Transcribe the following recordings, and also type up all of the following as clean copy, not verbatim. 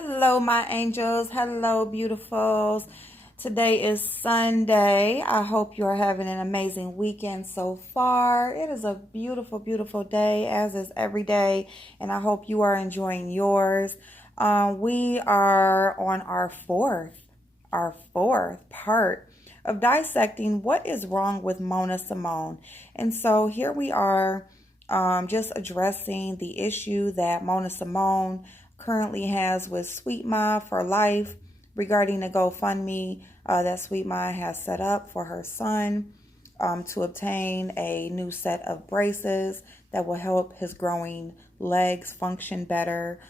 Hello, my angels. Hello, beautifuls. Today is Sunday. I hope you're having an amazing weekend so far. It is a beautiful, beautiful day, as is every day, and I hope you are enjoying yours. We are on our fourth part of dissecting what is wrong with Mona Symone. And so here we are, just addressing the issue that Mona Symone currently has with Sweet Ma for Life regarding the GoFundMe that Sweet Ma has set up for her son to obtain a new set of braces that will help his growing legs function better,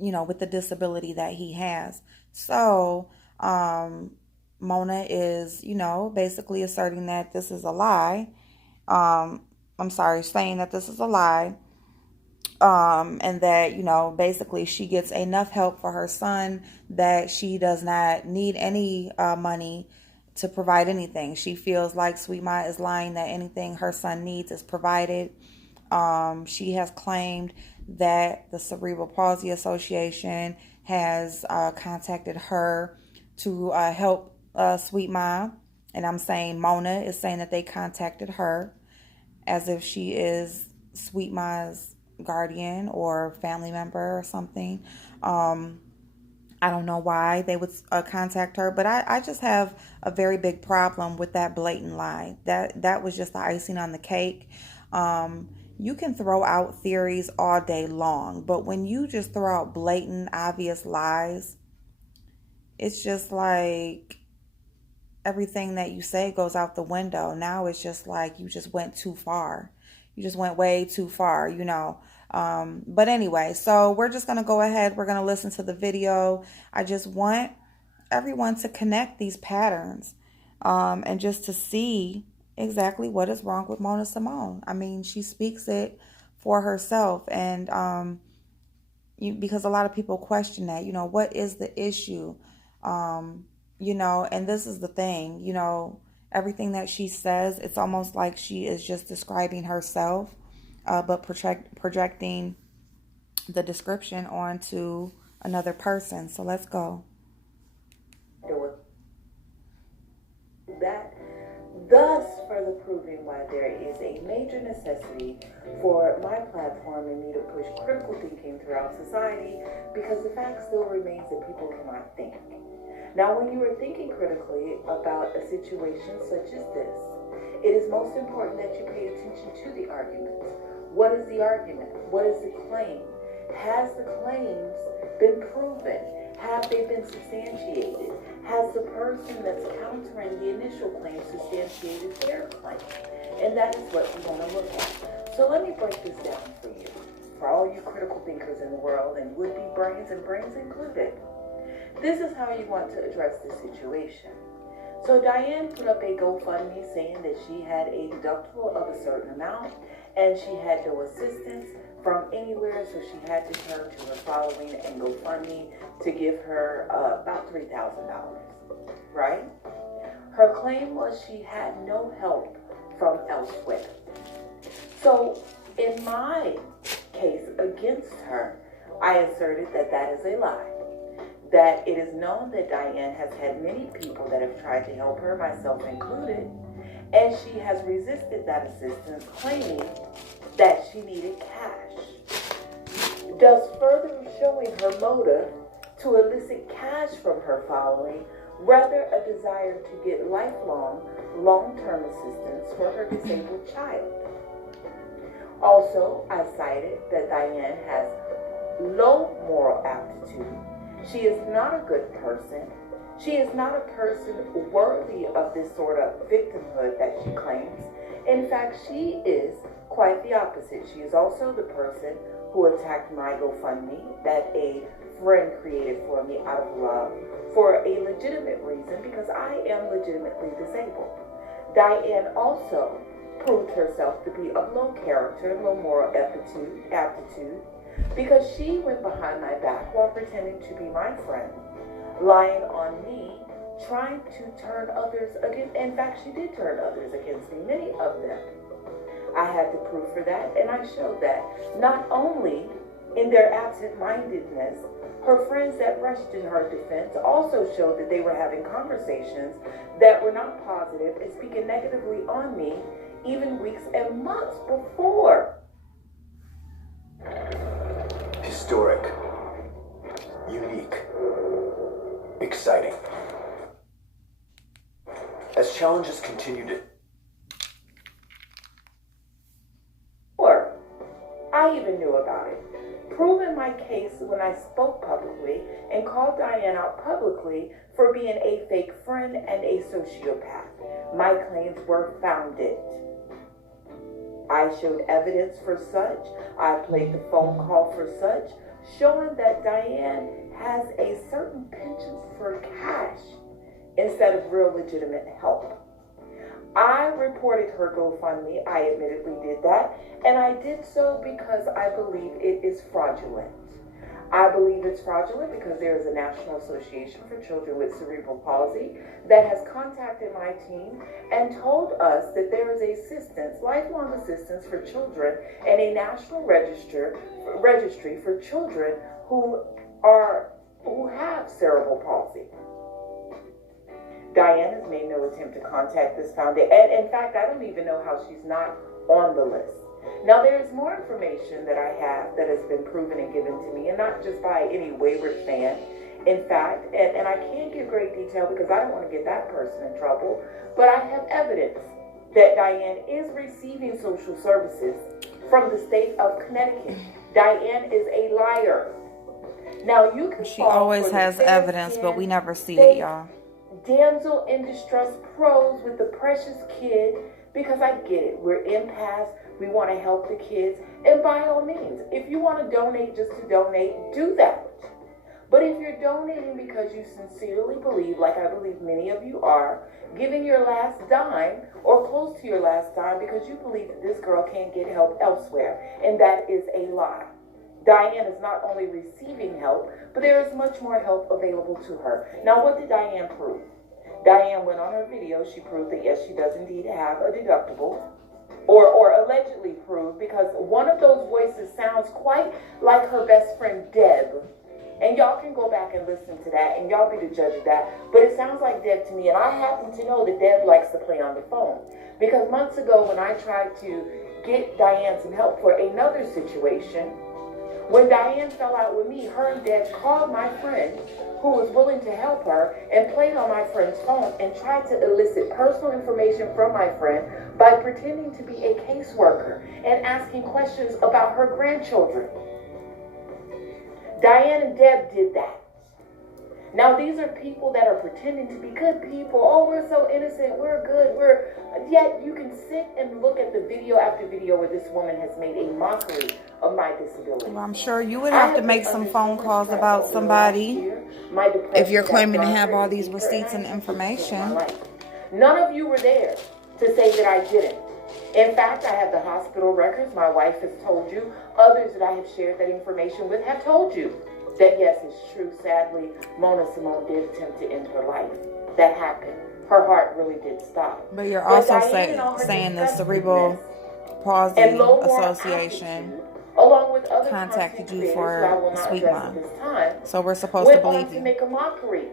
with the disability that he has. So, Mona is, basically asserting that this is a lie. I'm sorry, saying that this is a lie, and that, basically she gets enough help for her son that she does not need any money to provide anything. She feels like Sweet Ma is lying that anything her son needs is provided. She has claimed that the Cerebral Palsy Association has contacted her to help Sweet Ma. And I'm saying Mona is saying that they contacted her as if she is Sweet Ma's guardian or family member or something. I don't know why they would contact her, but I just have a very big problem with that blatant lie. That was just the icing on the cake. You can throw out theories all day long, but when you just throw out blatant, obvious lies, it's just like everything that you say goes out the window. Now it's just like you just went too far. You just went way too far. But anyway, so we're just going to go ahead. We're going to listen to the video. I just want everyone to connect these patterns and just to see exactly what is wrong with Mona Symone. I mean, she speaks it for herself. And because a lot of people question that, what is the issue? And this is the thing, everything that she says, it's almost like she is just describing herself, but projecting the description onto another person. So let's go. That thus further proving why there is a major necessity for my platform and me to push critical thinking throughout society, because the fact still remains that people cannot think. Now, when you are thinking critically about a situation such as this, it is most important that you pay attention to the argument. What is the argument? What is the claim? Has the claims been proven? Have they been substantiated? Has the person that's countering the initial claim substantiated their claim? And that is what we want to look at. So let me break this down for you. For all you critical thinkers in the world, and would-be brains and brains included, this is how you want to address this situation. So Diane put up a GoFundMe saying that she had a deductible of a certain amount and she had no assistance from anywhere, so she had to turn to her following and GoFundMe to give her about $3,000, right? Her claim was she had no help from elsewhere. So in my case against her, I asserted that that is a lie. That it is known that Diane has had many people that have tried to help her, myself included, and she has resisted that assistance, claiming that she needed cash. Thus further showing her motive to elicit cash from her following, rather a desire to get lifelong, long-term assistance for her disabled child. Also, I cited that Diane has low moral aptitude. She is not a good person. She is not a person worthy of this sort of victimhood that she claims. In fact, she is quite the opposite. She is also the person who attacked my GoFundMe that a friend created for me out of love for a legitimate reason, because I am legitimately disabled. Diane also proved herself to be of low character, low moral aptitude, because she went behind my back while pretending to be my friend, lying on me, trying to turn others against. In fact, she did turn others against me, many of them. I had the proof for that, and I showed that. Not only In their absent-mindedness, her friends that rushed in her defense also showed that they were having conversations that were not positive and speaking negatively on me even weeks and months before. Historic, unique, exciting. As challenges continue to... Or, I even knew about it. Proving my case when I spoke publicly and called Diane out publicly for being a fake friend and a sociopath. My claims were founded. I showed evidence for such. I played the phone call for such, showing that Diane has a certain penchant for cash instead of real legitimate help. I reported her GoFundMe. I admittedly did that, and I did so because I believe it is fraudulent. I believe it's fraudulent because there is a National Association for Children with Cerebral Palsy that has contacted my team and told us that there is assistance, lifelong assistance for children, and a national registry for children who have cerebral palsy. Diane has made no attempt to contact this foundation, and in fact, I don't even know how she's not on the list. Now, there's more information that I have that has been proven and given to me, and not just by any wayward fan. In fact, and I can't give great detail because I don't want to get that person in trouble, but I have evidence that Diane is receiving social services from the state of Connecticut. Diane is a liar. Now, you can She always has evidence, but we never see it, y'all. Damsel in distress pros with the precious kid, because I get it. We're empaths. We want to help the kids. And by all means, if you want to donate just to donate, do that. But if you're donating because you sincerely believe, like I believe many of you are, giving your last dime or close to your last dime because you believe that this girl can't get help elsewhere, and that is a lie. Diane is not only receiving help, but there is much more help available to her. Now, what did Diane prove? Diane went on her video. She proved that, yes, she does indeed have a deductible, or allegedly proved, because one of those voices sounds quite like her best friend, Deb. And y'all can go back and listen to that, and y'all be the judge of that. But it sounds like Deb to me, and I happen to know that Deb likes to play on the phone. Because months ago, when I tried to get Diane some help for another situation, when Diane fell out with me, her and Deb called my friend, who was willing to help her, and played on my friend's phone and tried to elicit personal information from my friend by pretending to be a caseworker and asking questions about her grandchildren. Diane and Deb did that. Now, these are people that are pretending to be good people. Oh, we're so innocent. We're good. Yet you can sit and look at the video after video where this woman has made a mockery of my disability. Well, I'm sure you would have to make some phone calls about somebody if you're claiming to have all these receipts and information. None of you were there to say that I didn't. In fact, I have the hospital records. My wife has told you. Others that I have shared that information with have told you that, yes, it's true. Sadly, Symone did attempt to end her life. That happened. Her heart really did stop. But you're also saying the Cerebral Palsy Association along with other contacted you for a sweet month. So we're supposed to believe you. To make a mockery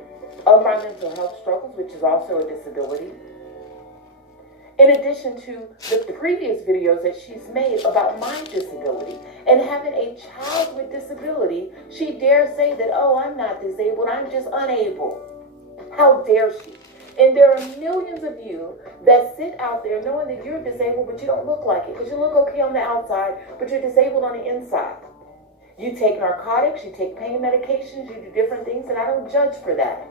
of my mental health struggles, which is also a disability. In addition to the previous videos that she's made about my disability. And having a child with disability, she dares say that, oh, I'm not disabled, I'm just unable. How dare she? And there are millions of you that sit out there knowing that you're disabled, but you don't look like it. Because you look okay on the outside, but you're disabled on the inside. You take narcotics, you take pain medications, you do different things, and I don't judge for that.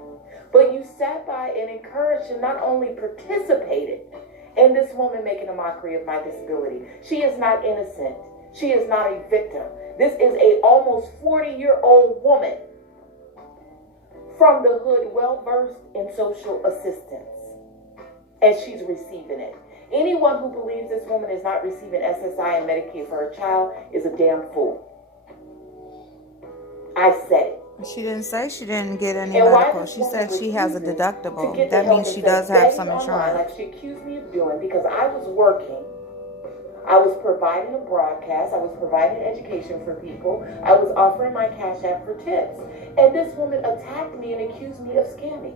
But you sat by and encouraged and not only participated in this woman making a mockery of my disability. She is not innocent. She is not a victim. This is a almost 40-year-old woman from the hood, well-versed in social assistance. And she's receiving it. Anyone who believes this woman is not receiving SSI and Medicaid for her child is a damn fool. I said it. She didn't say she didn't get any medical. She said she has a deductible. That means she does have some insurance. Like she accused me of doing, because I was working. I was providing a broadcast. I was providing education for people. I was offering my Cash App for tips. And this woman attacked me and accused me of scamming.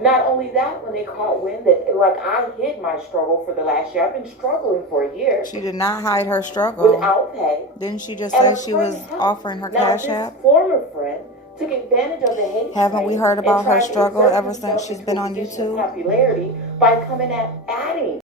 Not only that, when they caught wind that, like, I hid my struggle for the last year. I've been struggling for a year. She did not hide her struggle. Without pay. Didn't she just say she was offering her Cash App? This former friend took advantage of the hate. Haven't we heard about her struggle ever since she's been on YouTube? Popularity by coming at adding